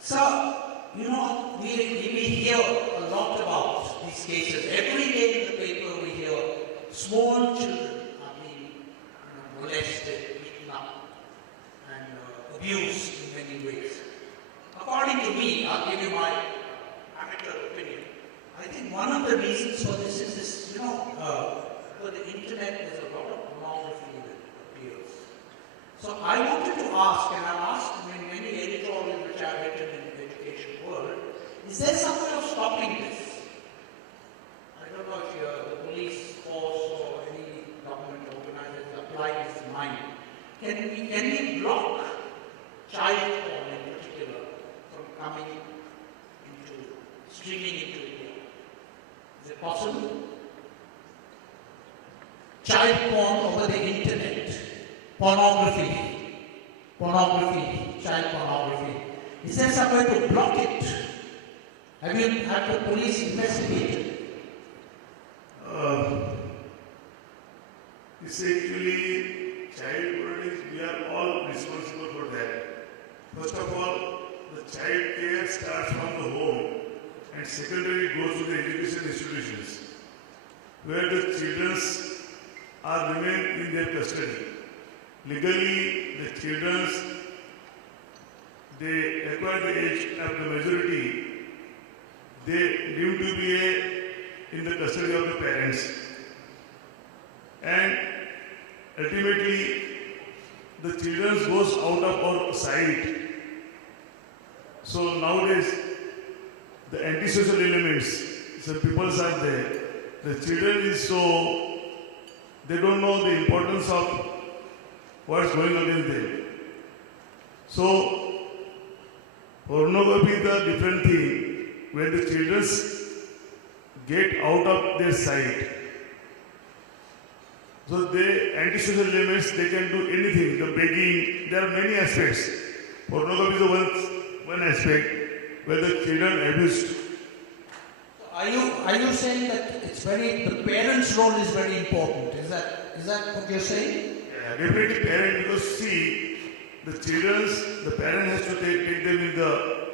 So, we hear a lot about these cases. Every day in the paper we hear small children are being molested, beaten up, and abused in many ways. According to me, I'll give you my amateur opinion. I think one of the reasons for this is this, for the internet, there's a lot of pornography that appears. So I wanted to ask, and I've asked in many editorials which I've written in the education world, is there some way of stopping this? I don't know if the police force or any government organizers apply this in mind. Can we block child porn in particular from coming streaming into India? Is it possible? Child porn over the internet, pornography, child pornography. Is there some way to block it? Have the police investigated? It's actually child pornography, we are all responsible for that. First of all, the child care starts from the home, and secondly goes to the education institutions, where the children are remain in their custody. Legally, the children, they acquire the age of the majority, they live to be in the custody of the parents. And ultimately, the children goes out of our sight. So nowadays, the antisocial elements, some people are there. The children is so, they don't know the importance of what's going on in them. So, pornography is a different thing. When the children get out of their sight, so the antisocial elements, they can do anything, the begging, there are many aspects. Pornography is the one aspect where the children abused. Are you saying that the parents' role is very important? Is that what you're saying? Yeah, definitely parent, because see, the parent has to take them in the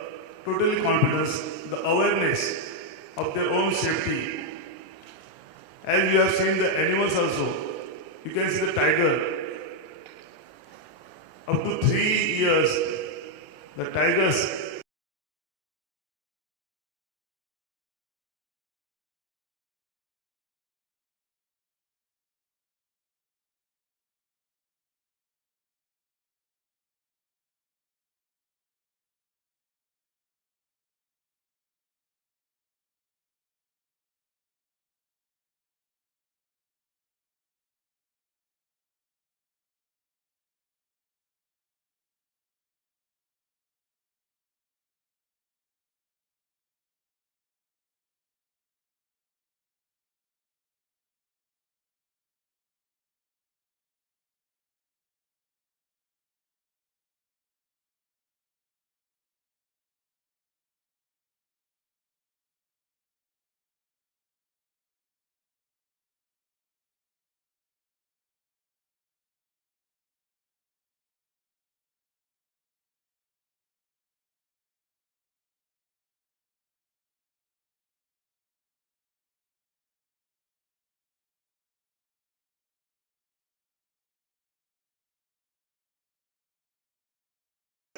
total confidence, the awareness of their own safety. As you have seen the animals also, you can see the tiger. Up to 3 years, the tigers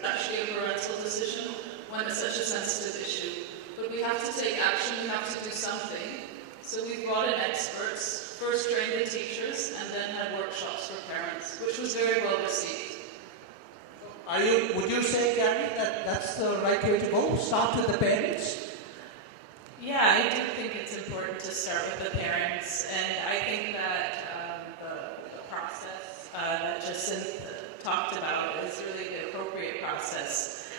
actually a parental decision when it's such a sensitive issue. But we have to take action, we have to do something. So we brought in experts, first trained the teachers, and then had workshops for parents, which was very well received. Would you say, Gary, that that's the right way to go? Start with the parents? Yeah, I do think it's important to start with the parents, and I think that the process that Jacinth talked about is really the appropriate process.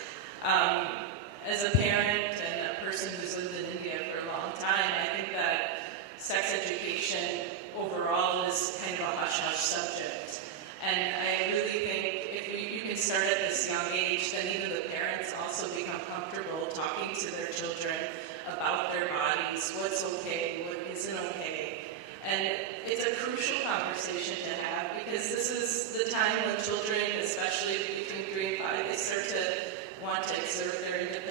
As a parent and a person who's lived in India for a long time, I think that sex education overall is kind of a hush-hush subject. And I really think if you can start at this young age, then even the parents also become comfortable talking to their children about their bodies, what's okay, what isn't okay. And it's a crucial conversation to have because this is the time when children, especially between 3 and 5, they start to want to exert their independence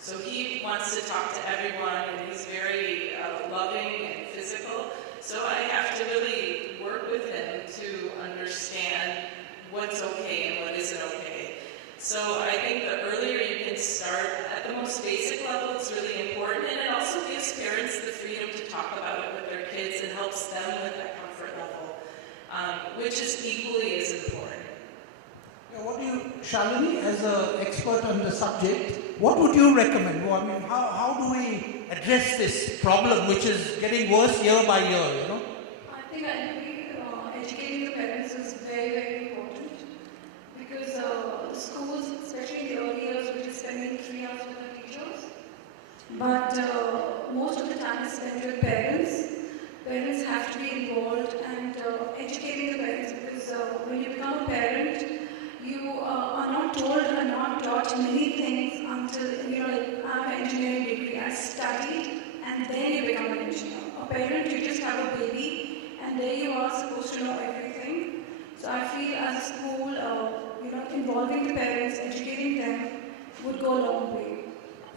So he wants to talk to everyone, and he's very loving and physical. So I have to really work with him to understand what's okay and what isn't okay. So I think the earlier you can start at the most basic level, it's really important, and it also gives parents the freedom to talk about it with their kids and helps them with that comfort level, which is equally as important. Yeah, what do you, Shalini, as an expert on the subject, what would you recommend? Well, I mean, how do we address this problem, which is getting worse year by year, you know? I think educating the parents is very, very important because the schools, especially in the early years, we're just spending 3 hours with the teachers. But most of the time is spent with parents. Parents have to be involved and educating the parents because when you become a parent, you are not told or not taught many things until, you know, like I have an engineering degree, I studied and then you become an engineer. A parent, you just have a baby and there you are supposed to know everything. So I feel as a school, you know, involving the parents, educating them would go a long way.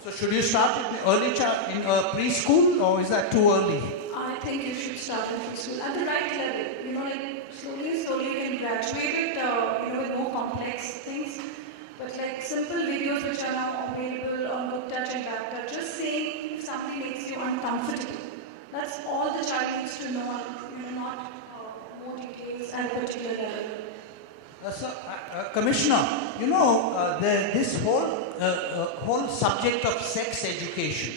So should you start in early in preschool, or is that too early? I think you should start in preschool at the right level. You know, like slowly you can graduate it, you know, with more complex things. But like simple videos which are now available on Good Touch and Bad Touch, just saying if something makes you uncomfortable. That's all the child needs to know, you know, not more details at a particular level. Commissioner, you know, this whole subject of sex education,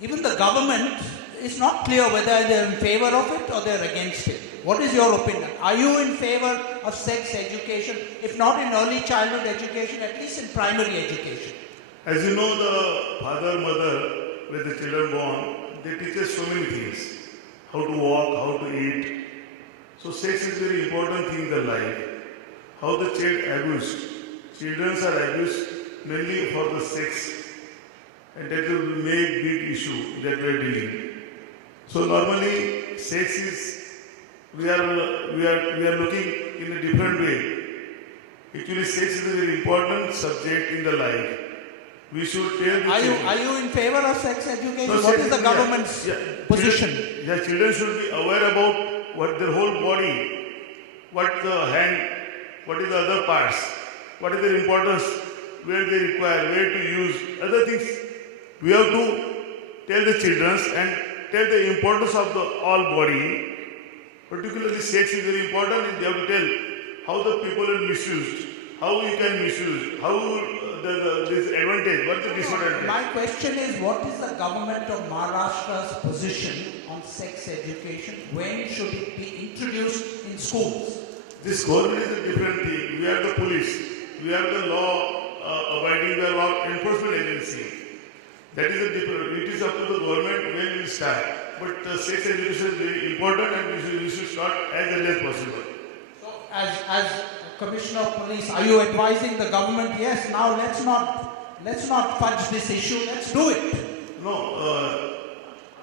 even the government is not clear whether they're in favor of it or they're against it. What is your opinion? Are you in favor of sex education, if not in early childhood education, at least in primary education? As you know, the father, mother, when the children born, they teach us so many things. How to walk, how to eat. So sex is a very important thing in their life. How the child abused. Children are abused mainly for the sex. And that will make big issue that we are dealing. So normally sex is, we are looking in a different way. Actually sex is a very important subject in the life. We should tell the children. Are you in favor of sex education? No, what is the government's position? Children should be aware about what their whole body, what the hand, what is the other parts, what is their importance, where they require, where to use, other things. We have to tell the children and tell the importance of the all body, particularly sex is very important, and they have to tell how the people are misused, how you can misuse, how this advantage, what the disadvantage. My question is, what is the government of Maharashtra's position on sex education? When should it be introduced in schools? This government is a different thing. We are the police. We are the law abiding, the law enforcement agency. That is a different. It is up to the government when we start. But sex education is very important, and we should start as early as possible. So, as Commissioner of Police, are you advising the government? Yes. Now let's not fudge this issue. Let's do it. No.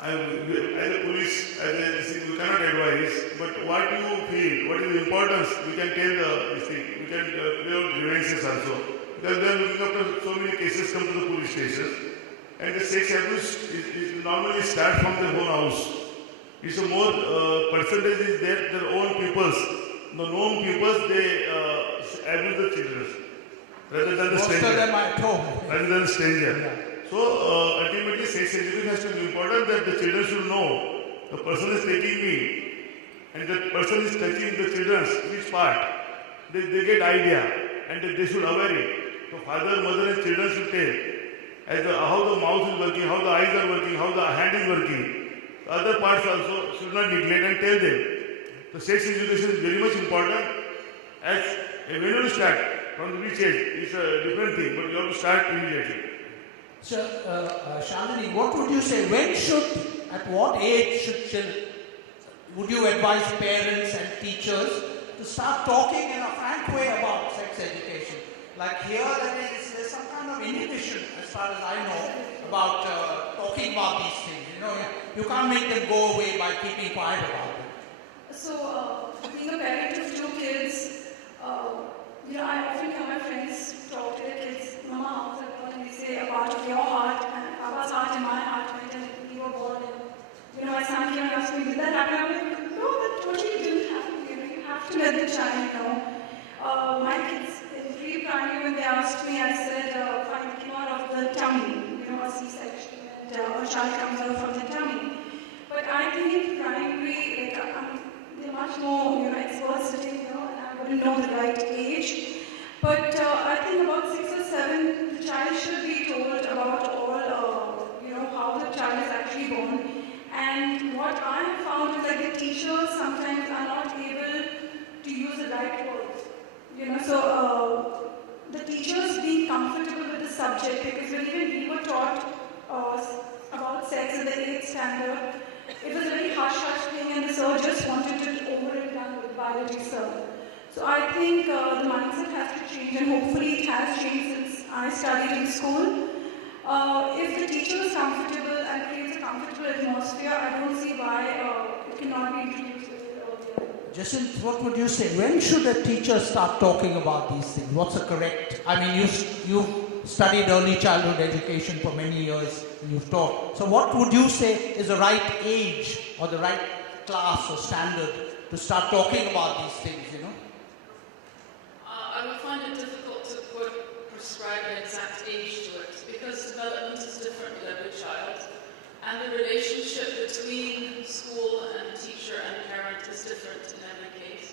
As a police, as a agency, we cannot advise. But what you feel, what is the importance, we can tell this thing. We can tell grievances also. Because they are looking after so many cases come to the police stations. And the sex abuse is normally start from their own house. It's a more percentage is there, their own peoples. The known peoples, they abuse the children rather than the stranger. Most of them are at home. Rather than stranger. Yeah. So ultimately, sex education has to be important that the children should know the person is taking me, and that person is touching the children's which part. They get idea, and they should aware it. So father, mother, and children should tell. How the mouth is working, how the eyes are working, how the hand is working. The other parts also should not neglect and tell them. The sex education is very much important. As when you start, from which age, it's a different thing, but you have to start immediately. So, Shalini, what would you say? At what age would you advise parents and teachers to start talking in a frank way about sex education? Like here, there's some kind of inhibition, as far as I know, about talking about these things. You know, you can't make them go away by keeping quiet about it. So, being a parent of 2 kids, you know, I often hear my friends talk to their kids, Mama, how's it going? And they say, a part of your heart let the child know. My kids in pre-primary, when they asked me, I said, fine, came out of the tummy, a C-section, and a child comes out from the tummy. But I think in primary, they're much more, experts sitting here, and I wouldn't know the right age. But I think about 6 or 7, the child should be told about all, how the child is actually born. And what I have found is that the teachers sometimes are not able to use the right words. So the teachers being comfortable with the subject, because when even we were taught about sex in the 8th standard, it was a very hush-hush thing, and the sir just wanted it over and done with biology, sir. So I think the mindset has to change, and hopefully it has changed since I studied in school. If the teacher is comfortable and creates a comfortable atmosphere, I don't see why it cannot be introduced earlier. Jacinth, what would you say? When should a teacher start talking about these things? What's the correct? I mean, you've studied early childhood education for many years, and you've taught. So what would you say is the right age or the right class or standard to start talking about these things, I would find it difficult to prescribe an exact age to it, because development is different with every child, and the relationship between school and teacher and parent is different in every case.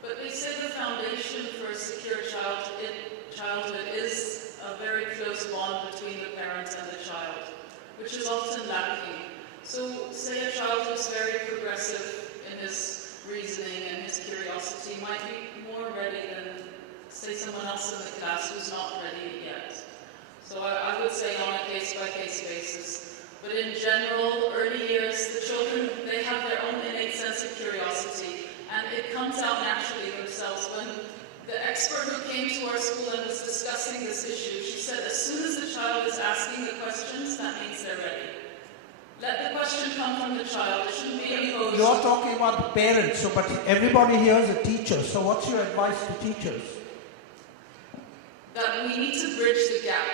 But they say the foundation for a secure childhood is a very close bond between the parent and the child, which is often lacking. So say a child who's very progressive in his reasoning and his curiosity might be more ready than, say, someone else in the class who's not ready yet. So I would say on a case-by-case basis. But in general, early years, the children, they have their own innate sense of curiosity, and it comes out naturally themselves. When the expert who came to our school and was discussing this issue, she said as soon as the child is asking the questions, that means they're ready. Let the question come from the child. It shouldn't be imposed. You're talking about the parents, but everybody here is a teacher. So what's your advice to teachers? That we need to bridge the gap.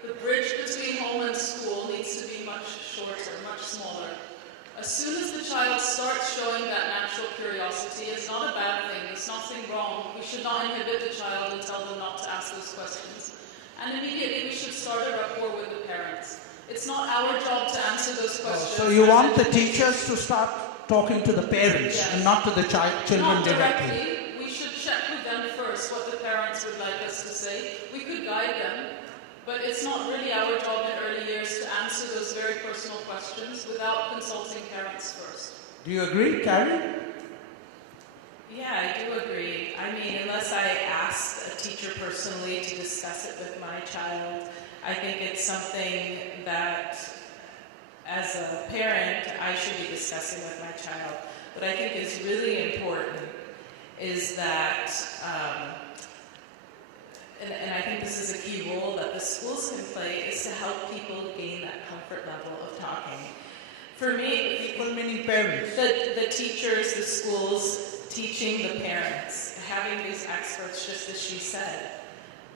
The bridge between home and school needs to be much shorter, much smaller. As soon as the child starts showing that natural curiosity, it's not a bad thing, there's nothing wrong. We should not inhibit the child and tell them not to ask those questions. And immediately we should start a rapport with the parents. It's not our job to answer those questions. So you want the teachers to start talking to the parents, yes, and not to the children not directly? We should check with them first what the parents would like us to say. We could guide them, but it's not really our job in early years to answer those very personal questions without consulting parents first. Do you agree, Carrie? Yeah, I do agree. I mean, unless I asked a teacher personally to discuss it with my child, I think it's something that, as a parent, I should be discussing with my child. What I think is really important is that, and I think this is a key role that the schools can play, is to help people gain that comfort level of talking. For me, people meaning parents. The teachers, the schools, teaching the parents, having these experts, just as she said.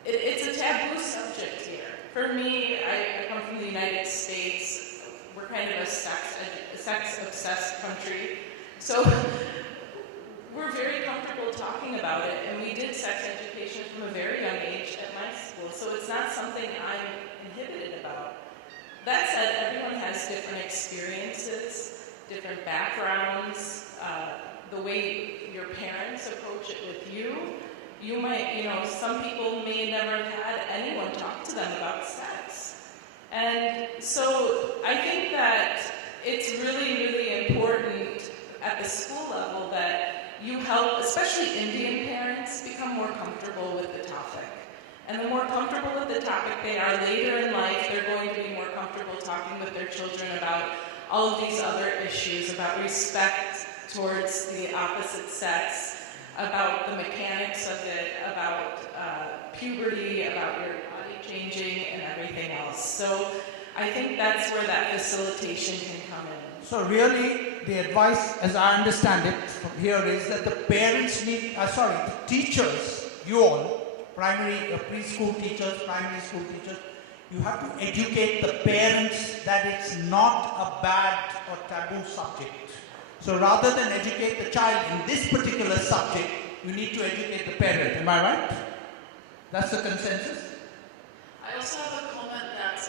It's a taboo subject here. For me, I come from the United States. We're kind of a sex-obsessed country. So we're very comfortable talking about it, and we did sex education from a very young age at my school, so it's not something I'm inhibited about. That said, everyone has different experiences, different backgrounds, the way your parents approach it with you. You might, some people may never have had anyone talk to them about sex. And so I think that it's really, really important at the school level that you help, especially Indian parents, become more comfortable with the topic. And the more comfortable with the topic they are later in life, they're going to be more comfortable talking with their children about all of these other issues, about respect towards the opposite sex, about the mechanics of it, about puberty, about your body changing, and everything else. So I think that's where that facilitation can come in. So really, the advice, as I understand it from here, is that the parents need, the teachers, you all, primary, preschool teachers, primary school teachers, you have to educate the parents that it's not a bad or taboo subject. So rather than educate the child in this particular subject, you need to educate the parent. Am I right? That's the consensus? I also have a comment that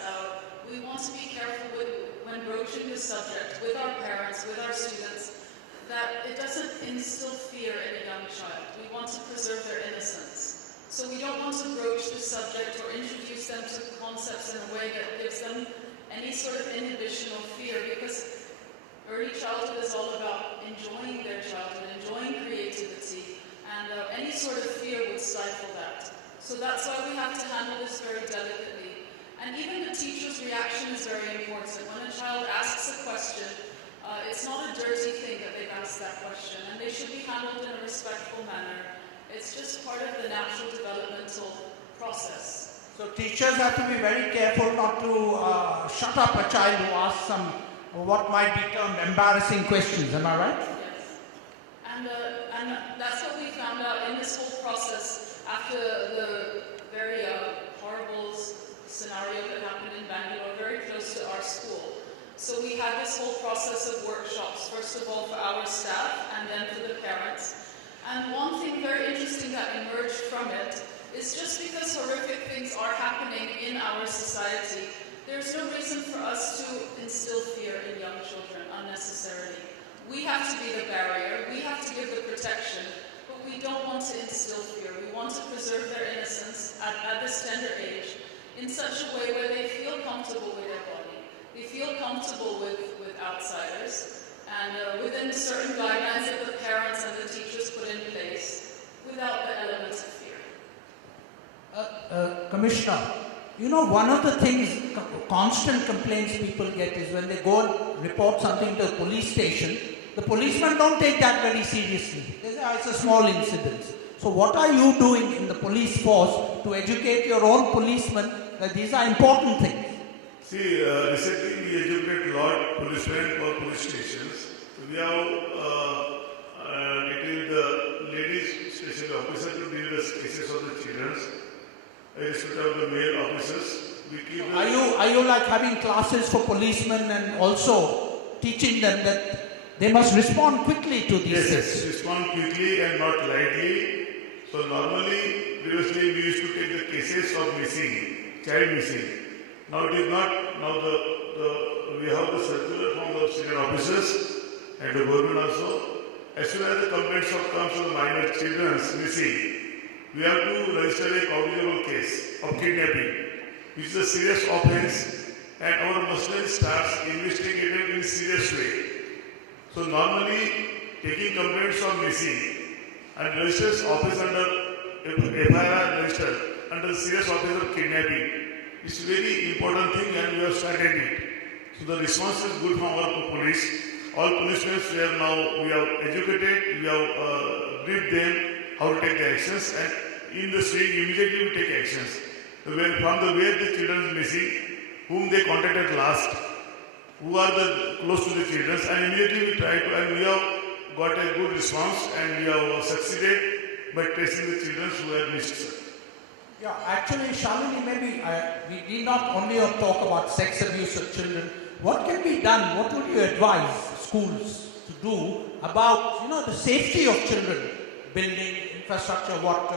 we want to be careful when broaching this subject with our parents, with our students, that it doesn't instill fear in a young child. We want to preserve their innocence. So we don't want to broach the subject or introduce them to concepts in a way that gives them any sort of inhibition or fear, because early childhood is all about enjoying their childhood, enjoying creativity, and any sort of fear would stifle that. So that's why we have to handle this very delicately. And even the teacher's reaction is very important. When a child asks a question, it's not a dirty thing that they've asked that question, and they should be handled in a respectful manner. It's just part of the natural developmental process. So teachers have to be very careful not to shut up a child who asks some what might be termed embarrassing questions. Am I right? Yes. And that's what we found out in this whole process after the very horrible scenario that happened in Bangalore, very close to our school. So we had this whole process of workshops, first of all for our staff and then for the parents. And one thing very interesting that emerged from it is just because horrific things are happening in our society, there's no reason for us to instill fear in young children unnecessarily. We have to be the barrier, we have to give the protection, but we don't want to instill fear. We want to preserve their innocence at this tender age in such a way where they feel comfortable with their body. They feel comfortable with outsiders, and within certain guidelines that the parents and the teachers put in place, without the elements of fear. Commissioner, you know, one of the things, constant complaints people get is when they go and report something to a police station, the policemen don't take that very seriously. They say, oh, it's a small incident. So what are you doing in the police force to educate your own policemen that these are important things? See, recently we educate a lot policemen for police stations. We have taken the ladies station officer to deal with the cases of the children. Instead of the male officers, we keep. So are you like having classes for policemen and also teaching them that they must respond quickly to these things? Yes, respond quickly and not lightly. So normally, previously we used to take the cases of missing, child missing. Now it is not. Now we have the circular from the senior officers and the government also. As soon as the complaints of comes to the minor children missing, we have to register a cognizable case of kidnapping, which is a serious offense, and our Muslim starts investigating in a serious way. So normally, taking complaints of missing and registers office under FIR registered under the serious offense of kidnapping. It's a very important thing, and we have started it. So the response is good from our police. All policemen we have educated, we have briefed them how to take the actions, and in the street immediately we take actions. From where the children is missing, whom they contacted last, who are the close to the children, and immediately we try to, and we have got a good response, and we have succeeded by tracing the children who are missed. Yeah, actually, Shalini, maybe we need not only talk about sex abuse of children. What can be done? What would you advise schools to do about, you know, the safety of children, building infrastructure? What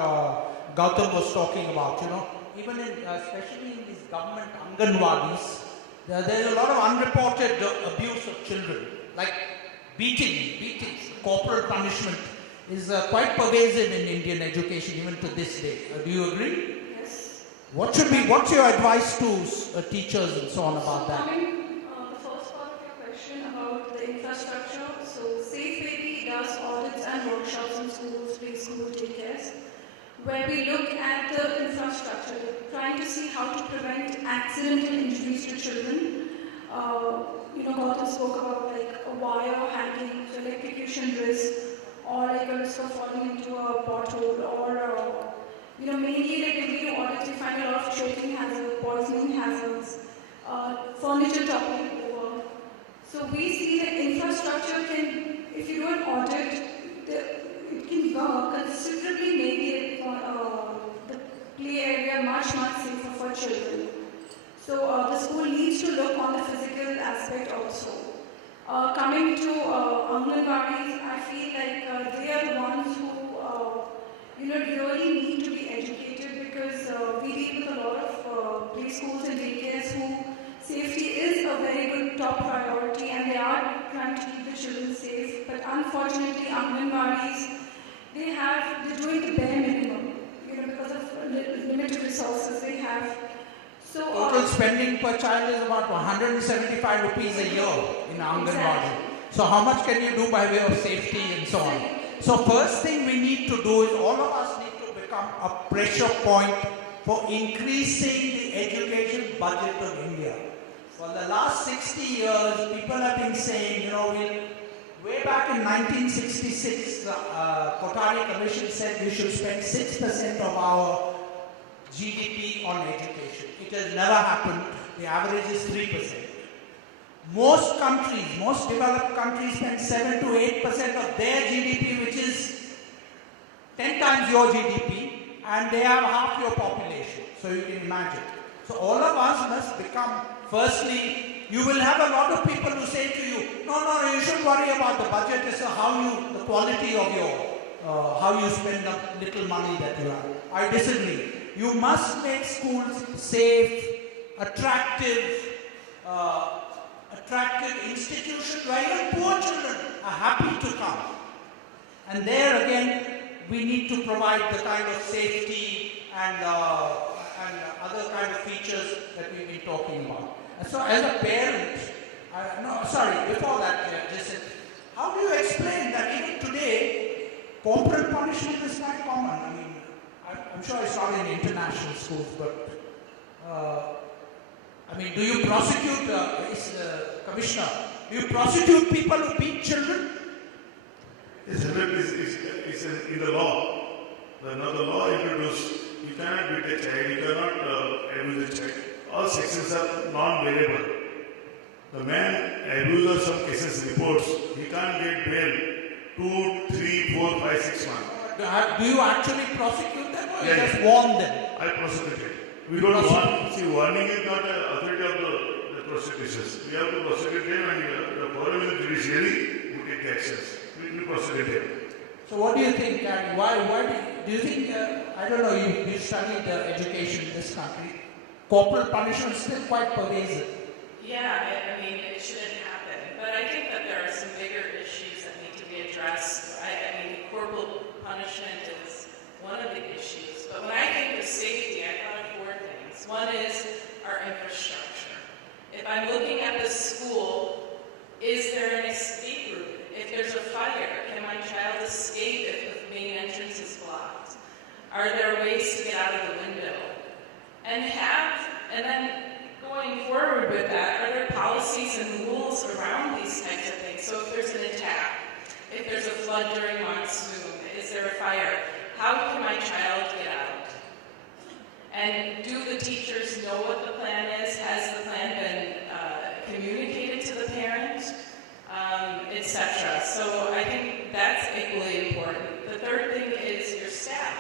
Gautam was talking about, you know, even especially in these government Anganwadis, there's a lot of unreported abuse of children, like beatings, corporal punishment is quite pervasive in Indian education even to this day. Do you agree? Yes. What's your advice to teachers and so on about that? Coming the first part of your question about the infrastructure, so Safe Baby does audits and workshops in schools, preschool, daycares, where we look at the infrastructure, trying to see how to prevent accidental injuries to children. Gautam spoke about like a wire hanging, so electrocution risk, or like a risk of falling into a pothole, or mainly like if we do audits, we find a lot of choking hazards, poisoning hazards, furniture toppling over. So we see that infrastructure can, if you do an audit, it can considerably make the play area much safer for children. So the school needs to look on the physical aspect also. Coming to Anganwadis, I feel like they are the ones who really need to be educated, because we deal with a lot of preschools and daycares who safety is a very good top priority, and they are trying to keep the children safe. But unfortunately, Anganwadis, they're doing the bare minimum, because of limited resources they have. So Total spending per child is about 175 rupees a year in Anganwadi. Exactly. So how much can you do by way of safety and so on? So first thing we need to do is all of us need to become a pressure point for increasing the education budget of India. For the last 60 years, people have been saying, way back in 1966, the Kothari Commission said we should spend 6% of our GDP on education. It has never happened. The average is 3%. Most countries, most developed countries spend 7 to 8% of their GDP, which is 10 times your GDP, and they have half your population. So you can imagine. So all of us must become, firstly, you will have a lot of people who say to you, no, you shouldn't worry about the budget, it's the quality of how you spend the little money that you have. I disagree. You must make schools safe, attractive institutions where even poor children are happy to come. And there again, we need to provide the kind of safety and other kind of features that we've been talking about. And so as a parent, before that, Jason, how do you explain that even today, corporal punishment is quite common? I mean, I'm sure it's not in international schools, but do you prosecute, Commissioner, do you prosecute people who beat children? It's in the law. The law introduced, you cannot beat a child, you cannot abuse a child. All sections are non-variable. The man abuser some cases reports, he can't get bail 2, 3, 4, 5, 6 months. Do you actually prosecute them or you Yeah, just warn them? I prosecute it. We don't warn. See, warning is not an authority of the prosecutors. We have to prosecute them, and the problem is judiciary, we take the actions. We prosecute them. So what do you think, Gary? Why do you think, I don't know, you studied education in this country, corporal punishment is still quite pervasive. Yeah, it shouldn't happen. But I think that there are some bigger issues that need to be addressed. Corporal punishment is one of the issues. But when I think of safety, I thought of 4 things. One is our infrastructure. If I'm looking at the school, is there an escape route? If there's a fire, can my child escape if the main entrance is blocked? Are there ways to get out of the window? And then going forward with that, are there policies and rules around these types of things? So if there's an attack, if there's a flood during monsoon, is there a fire? How can my child get out? And do the teachers know what the plan is? Has the plan been communicated to the parent? Etc. So I think that's equally important. The third thing is your staff.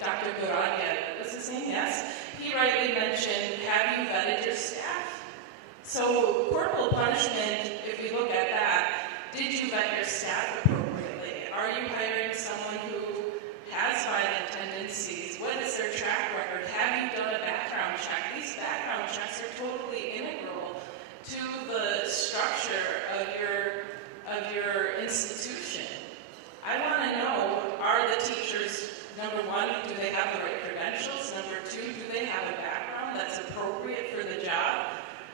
Dr. Goradia, what's his name? Yes. He rightly mentioned, have you vetted your staff? So corporal punishment, if we look at that, did you vet your staff appropriately? Are you hiring someone who has violent tendencies? What is their track record? Have you done a background check? These background checks are totally integral to the structure of your institution. I want to know, are the teachers, number 1, do they have the right credentials? Number 2, do they have a background that's appropriate for the job?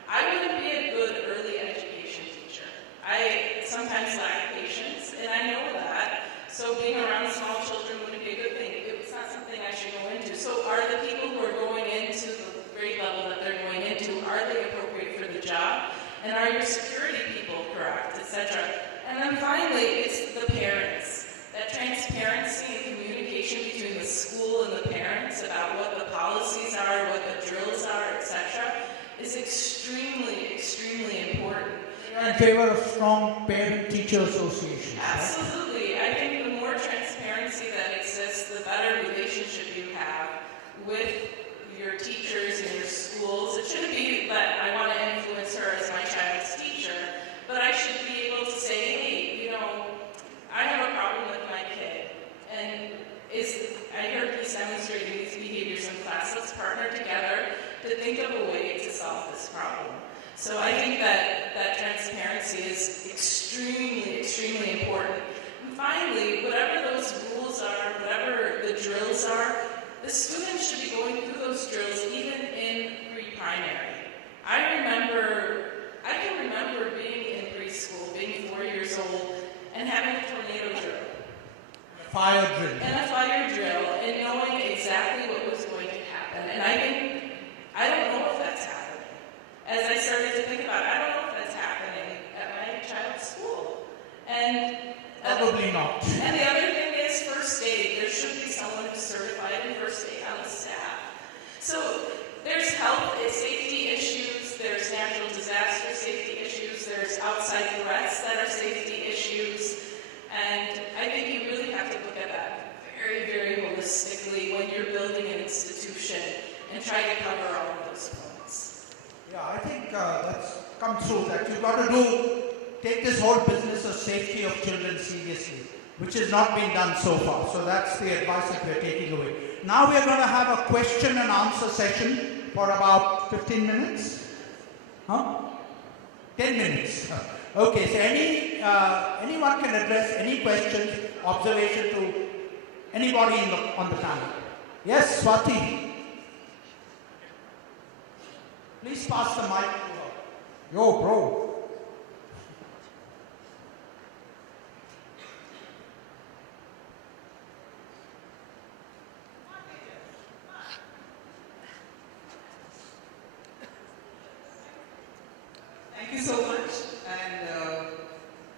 I wouldn't be a good early education teacher. I sometimes lack patience, and I know that. So being around small children wouldn't be a good thing. It's not something I should go into. So are the people who are going into the grade level that they're going into, are they appropriate for the job? And are your security people correct, etc.? And then finally, it's the parents. That transparency and communication between the school and the parents about what the policies are, what the drills are, etc., is extremely, extremely important. You're in favor of strong parent-teacher associations. Absolutely. Right? I think the more transparency that exists, the better relationship you have with your teachers and your schools. It shouldn't be that I want to influence her as my child's teacher, but I should be able to say, hey, I have a problem with my kid, and I heard he's demonstrating these behaviors in class. Let's partner together to think of a way to solve this problem. So I think that transparency is extremely, extremely important. And finally, whatever those rules are, whatever the drills are, the students should be going through those drills even in pre-primary. I can remember being in preschool, being 4 years old, and having a tornado drill. Fire drill. And a fire drill, and knowing exactly what was going to happen. And I don't know if that's happening. As I started to think about it, I don't know if that's happening at my child's school. And Probably not. And the other thing is first aid. There should be someone who's certified in first aid on the staff. So there's health and safety issues, there's natural disaster safety issues, there's outside threats that are safety issues. And I think you really have to look at that very, very holistically when you're building an institution and try to cover all of those points. Yeah, I think that's come through that you've got to take this whole business of safety of children seriously, which has not been done so far. So that's the advice that we're taking away. Now we're going to have a question and answer session for about 15 minutes. Huh? 10 minutes. Okay, so anyone can address any questions, observation to anybody on the panel. Yes, Swati. Please pass the mic to her. Yo, bro. Thank you so much, and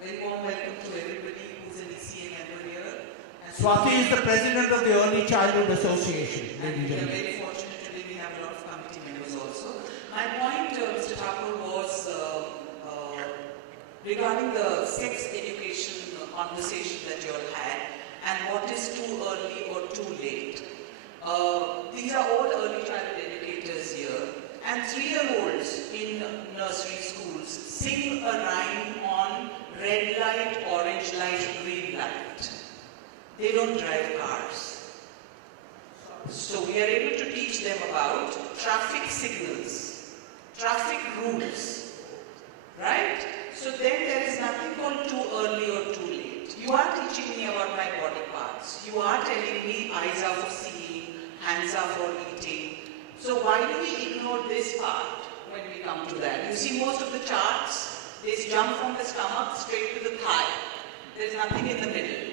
very warm welcome to everybody who's an ECE member here. And Swati is the president of the Early Childhood Association. and we are very fortunate today we have a lot of committee members also. My point, Mr. Thakur, was regarding the sex education conversation that you all had and what is too early or too late. These are all early childhood educators here. And 3-year-olds in nursery schools sing a rhyme on red light, orange light, green light. They don't drive cars. So we are able to teach them about traffic signals, traffic rules, right? So then there is nothing called too early or too late. You are teaching me about my body parts. You are telling me eyes are for seeing, hands are for eating. So why do we ignore this part when we come to that? You see most of the charts, they jump from the stomach straight to the thigh. There's nothing in the middle.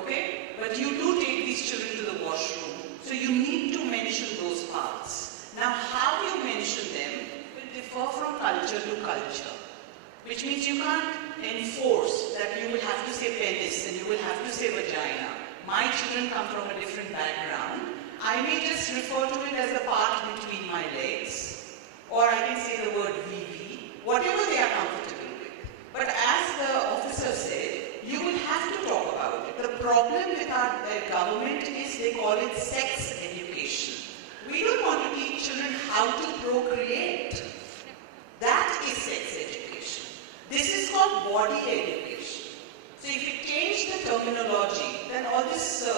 Okay? But you do take these children to the washroom. So you need to mention those parts. Now how you mention them will differ from culture to culture. Which means you can't enforce that you will have to say penis and you will have to say vagina. My children come from a different background. I may just refer to it as the part between my legs, or I can say the word VV, whatever they are comfortable with. But as the officer said, you will have to talk about it. The problem with our government is they call it sex education. We don't want to teach children how to procreate. That is sex education. This is called body education. So if you change the terminology, then all this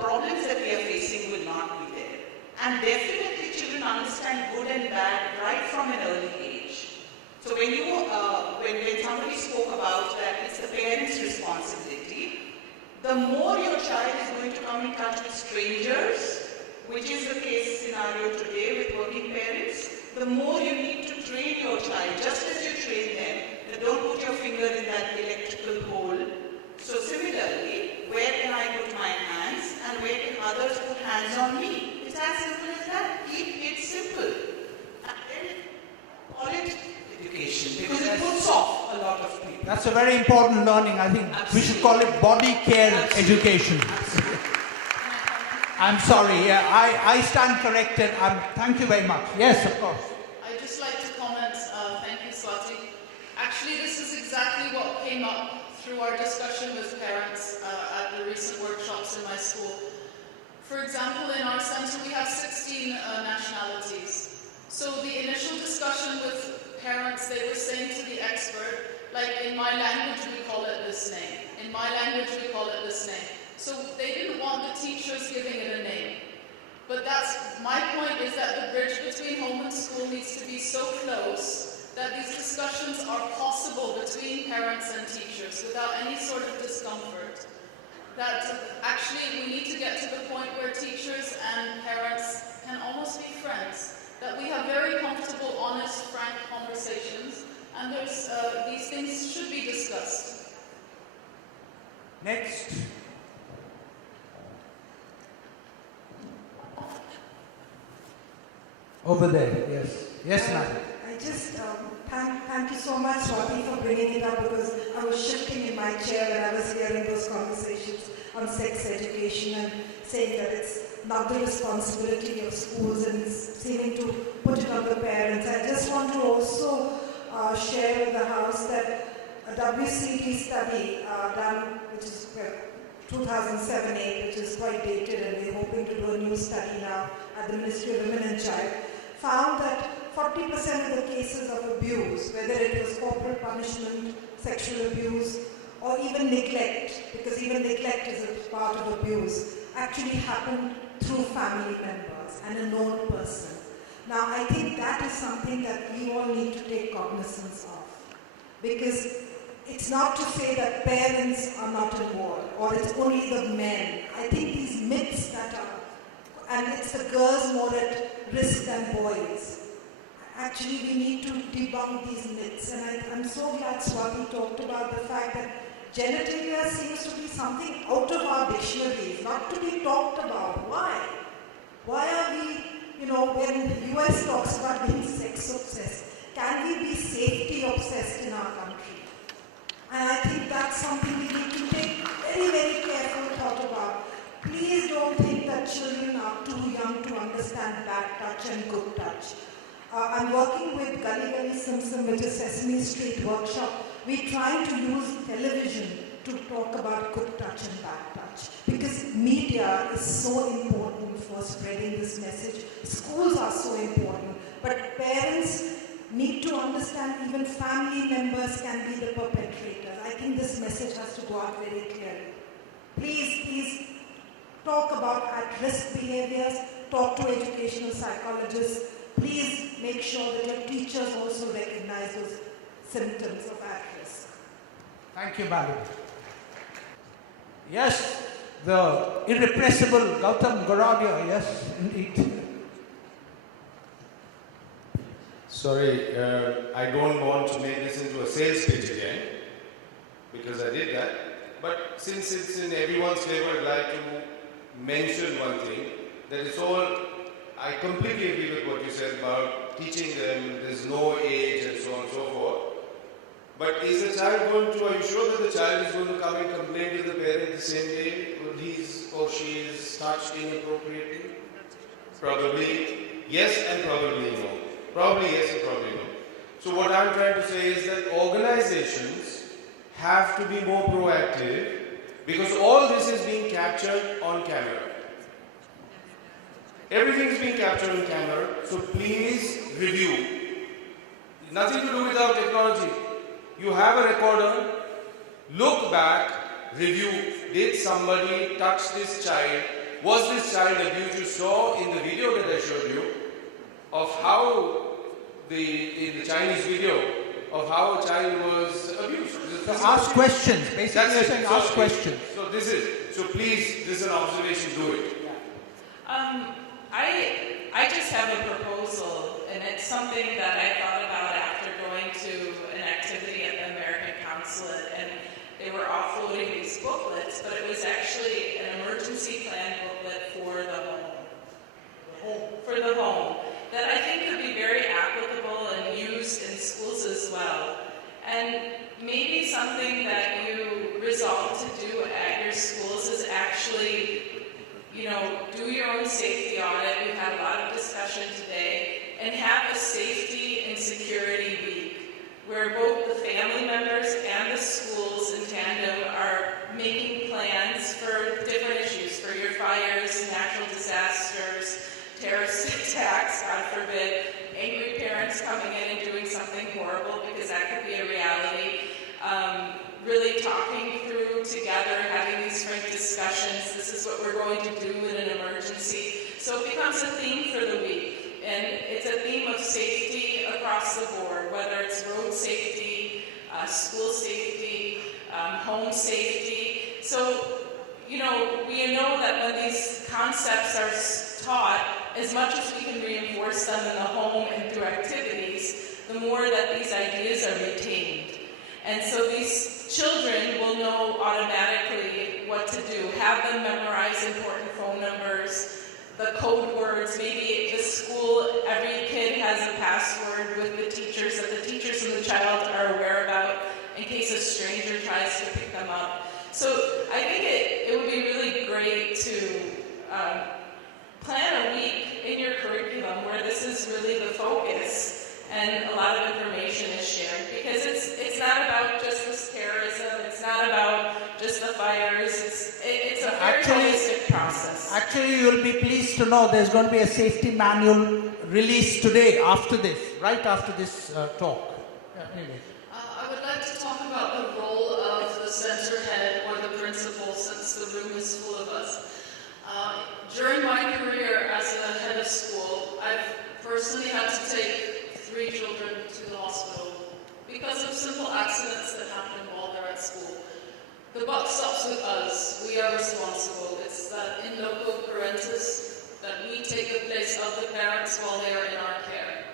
problems that we are facing will not be there. And definitely children understand good and bad right from an early age. So when somebody spoke about that it's the parent's responsibility, the more your child is going to come in touch with strangers, which is the case scenario today with working parents, the more you need to train your child, just as you train them, that don't put your finger in that electrical hole. So similarly, where can I put my hands and where can others put hands on me? It's as simple as that. Keep it simple. And then call it education because it puts off a lot of people. That's a very important learning. I think we should call it body care education. I'm sorry. Yeah, I stand corrected. Thank you very much. Yes, of course. I'd just like to comment. Thank you, Swati. Actually, this is exactly what came up through our discussion with parents at the recent workshops in my school. For example, in our center we have 16 nationalities. So the initial discussion with parents, they were saying to the expert, like in my language we call it this name, in my language we call it this name. So they my point is that the bridge between home and school needs to be so close that these discussions are possible between parents and teachers without any sort of discomfort. That actually we need to get to the point where teachers and parents can almost be friends. That we have very comfortable, honest, frank conversations, and these things should be discussed. Next. Over there, yes. Yes, ma'am. I just thank you so much, Swati, for bringing it up, because I was shifting in my chair when I was hearing those conversations on sex education and saying that it's not the responsibility of schools and seeming to put it on the parents. I just want to also share with the House that a WCT study done, which is 2007-8, which is quite dated, and we're hoping to do a new study now at the Ministry of Women and Child, found that 40% of the cases of abuse, whether it was corporal punishment, sexual abuse, or even neglect, because even neglect is a part of abuse, actually happened through family members and a known person. Now, I think that is something that we all need to take cognizance of, because it's not to say that parents are not involved, or it's only the men. I think these myths that are, and it's the girls more at risk than boys. Actually, we need to debunk these myths, and I'm so glad Swati talked about the fact that genitalia seems to be something out of our dictionaries, not to be talked about. Why? Why are we, when the US talks about being sex obsessed, can we be safety obsessed in our country? And I think that's something we need to take very, very careful thought about. Please don't think that children are too young to understand bad touch and good touch. I'm working with Gully Gully Simpson, which is Sesame Street workshop. We're trying to use television to talk about good touch and bad touch, because media is so important for spreading this message. Schools are so important, but parents need to understand even family members can be the perpetrators. I think this message has to go out very clearly. Please talk about at-risk behaviors, talk to educational psychologists. Please make sure that your teachers also recognize those symptoms of at-risk. Thank you, Balu. Yes, the irrepressible Gautam Goradia, yes, indeed. Sorry, I don't want to make this into a sales pitch again, because I did that. But since it's in everyone's favor, I'd like to mention one thing, that it's all, I completely agree with what you said about teaching them, there's no age and so on and so forth. But is the child going to, are you sure that the child is going to come and complain to the parent the same day when he's or she is touched inappropriately? Probably yes and probably no. Probably yes and probably no. So what I'm trying to say is that organizations have to be more proactive, because all this is being captured on camera. Everything is being captured on camera, so please review. Nothing to do with our technology. You have a recorder, look back, review. Did somebody touch this child? Was this child abused? You saw in the video that I showed you of how in the Chinese video of how a child was abused. So ask questions. Basically, you're saying ask questions. So please, this is an observation, do it. I just have a proposal, and it's something that I thought about after going to an activity at the American Consulate, and they were offloading these booklets, but it was actually an emergency plan booklet for the home, that I think could be very applicable and used in schools as well. And maybe something that you resolve to do at your schools is actually, do your own safety audit. We've had a lot of discussion today, and have a safety and security week where both the family members and the schools in tandem are making plans for different issues, for your fires, natural disasters, terrorist attacks, God forbid, angry parents coming in and doing something horrible, because that could be a reality. Really talking through together, having these frank discussions. This is what we're going to do in an emergency. So it becomes a theme for the week, and it's a theme of safety across the board, whether it's road safety, school safety, home safety. So, you know, we know that when these concepts are taught, as much as we can reinforce them in the home and through activities, the more that these ideas are retained. And so these children will know automatically what to do. Have them memorize important phone numbers, the code words. Maybe the school, every kid has a password with the teachers that the teachers and the child are aware about in case a stranger tries to pick them up. So I think it would be really great to plan a week in your curriculum where this is really the focus and a lot of information is shared, because it's not about just this terrorism, it's not about just the fires, it's a very holistic process. Actually, you'll be pleased to know there's going to be a safety manual released today after this, right after this talk. Yeah, anyway. I would like to talk about the role of the center head or the principal, since the room is full of us. During my career as a head of school, I've personally had to take 3 children to the hospital because of simple accidents that happen while they're at school. The buck stops with us. We are responsible. It's that in loco parentis that we take the place of the parents while they are in our care.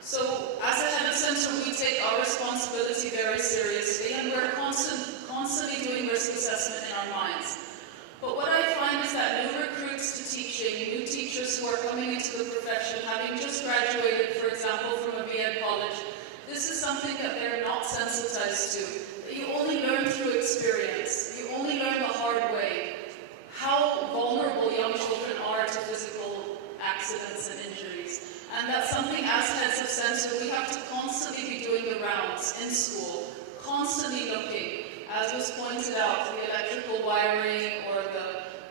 So as a head of center, we take our responsibility very seriously, and we're constantly doing risk assessment in our minds. But what I find is that new recruits to teaching, new teachers who are coming into the profession, having just graduated, for example, from a B.Ed college, this is something that they're not sensitized to. You only learn through experience. You only learn the hard way how vulnerable young children are to physical accidents and injuries. And that's something as heads of center we have to constantly be doing the rounds in school, constantly looking. As was pointed out, the electrical wiring or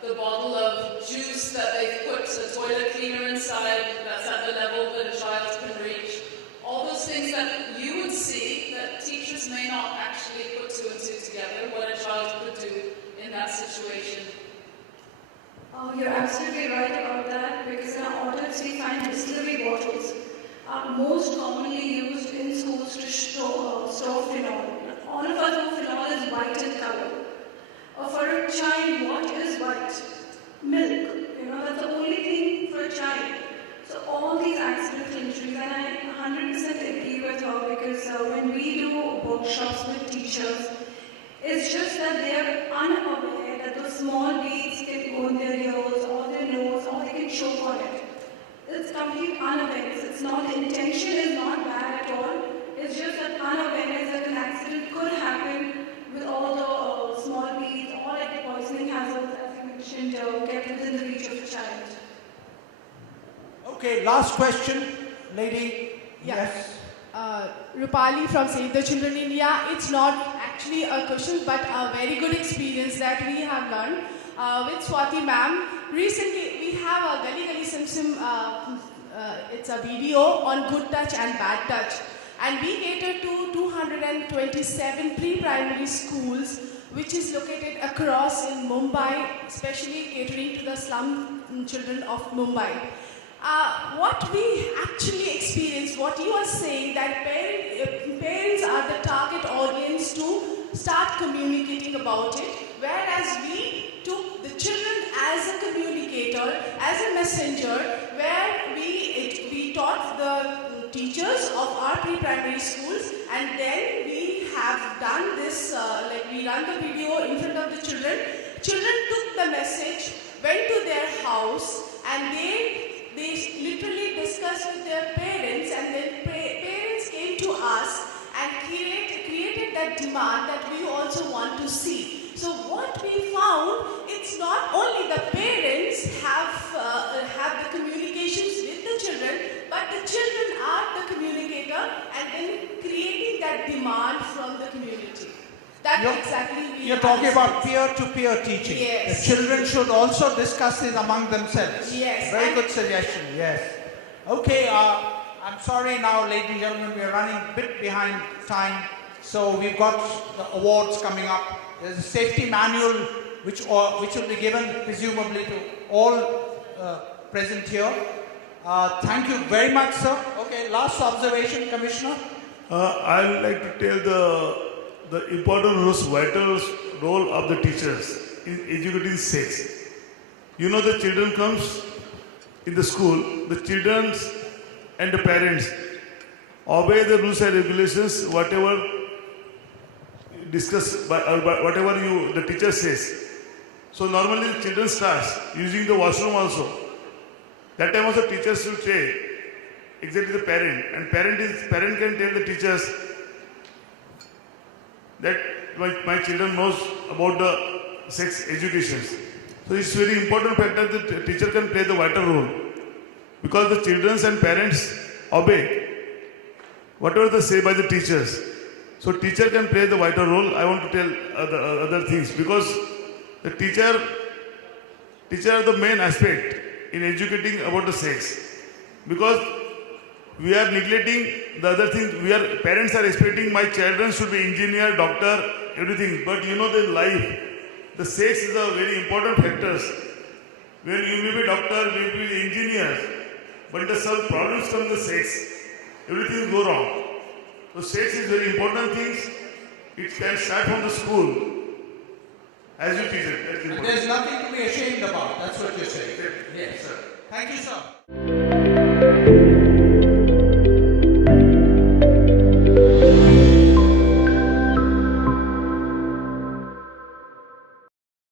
the bottle of juice that they've put a toilet cleaner inside that's at the level that a child can reach. All those things that you would see that teachers may not actually put 2 and 2 together, what a child could do in that situation. You're absolutely right about that, because in our audits we find distillery bottles are most commonly used in schools to store phenol. All of us know phenol is white in color. For a child, what is white? Milk. You know, that's the only thing for a child. So all these accidental injuries, and I 100% agree with her, because when we do workshops with teachers, it's just that they are unaware that those small beads can go in their ears or their nose, or they can choke on it. It's complete unawareness. It's not, the intention is not bad at all. It's just that unawareness that an accident could happen with all the small beads, all like the poisoning hazards, as you mentioned, kept within the reach of a child. Okay, last question, lady. Yeah. Yes. Rupali from Save the Children India. It's not actually a question, but a very good experience that we have learned with Swati ma'am. Recently, we have a Gali Gali Sim Sim, it's a video on good touch and bad touch. And we cater to 227 pre-primary schools, which is located across in Mumbai, especially catering to the slum children of Mumbai. What we actually experience, what you are saying, that parents are the target audience to start communicating about it, whereas we took the children as a communicator, as a messenger, where we taught the teachers of our pre-primary schools, and then we have done this, we run the video in front of the children. Children took the message, went to their house, and they literally discussed with their parents, and then parents came to us and created that demand that we also want to see. So what we found, it's not only the parents have the communications with the children, but the children are the communicator, and then creating that demand from the community. That's exactly You're talking about peer-to-peer teaching. Yes. The children should also discuss this among themselves. Yes. Very good suggestion, yes. Okay, I'm sorry now, ladies and gentlemen, we're running a bit behind time. So we've got the awards coming up. There's a safety manual which will be given presumably to all present here. Thank you very much, sir. Okay, last observation, Commissioner. I would like to tell the important vital role of the teachers in educating sex. You know, the children comes in the school, the children and the parents obey the rules and regulations, whatever discussed by whatever the teacher says. So normally the children starts using the washroom also. That time also teachers should say exactly the parent, and parent can tell the teachers that my children knows about the sex education. So it's very important factor that the teacher can play the vital role, because the children and parents obey whatever they say by the teachers. So teacher can play the vital role. I want to tell other things, because the teacher are the main aspect in educating about the sex, because we are neglecting the other things. Parents are expecting my children should be engineer, doctor, everything. But you know, the life, the sex is a very important factor. When you may be doctor, may be engineer, but the some problems come the sex, everything go wrong. So sex is very important things. It can start from the school, as you teach it. And there's nothing to be ashamed about. That's what you're saying. Yes, sir. Thank you, sir.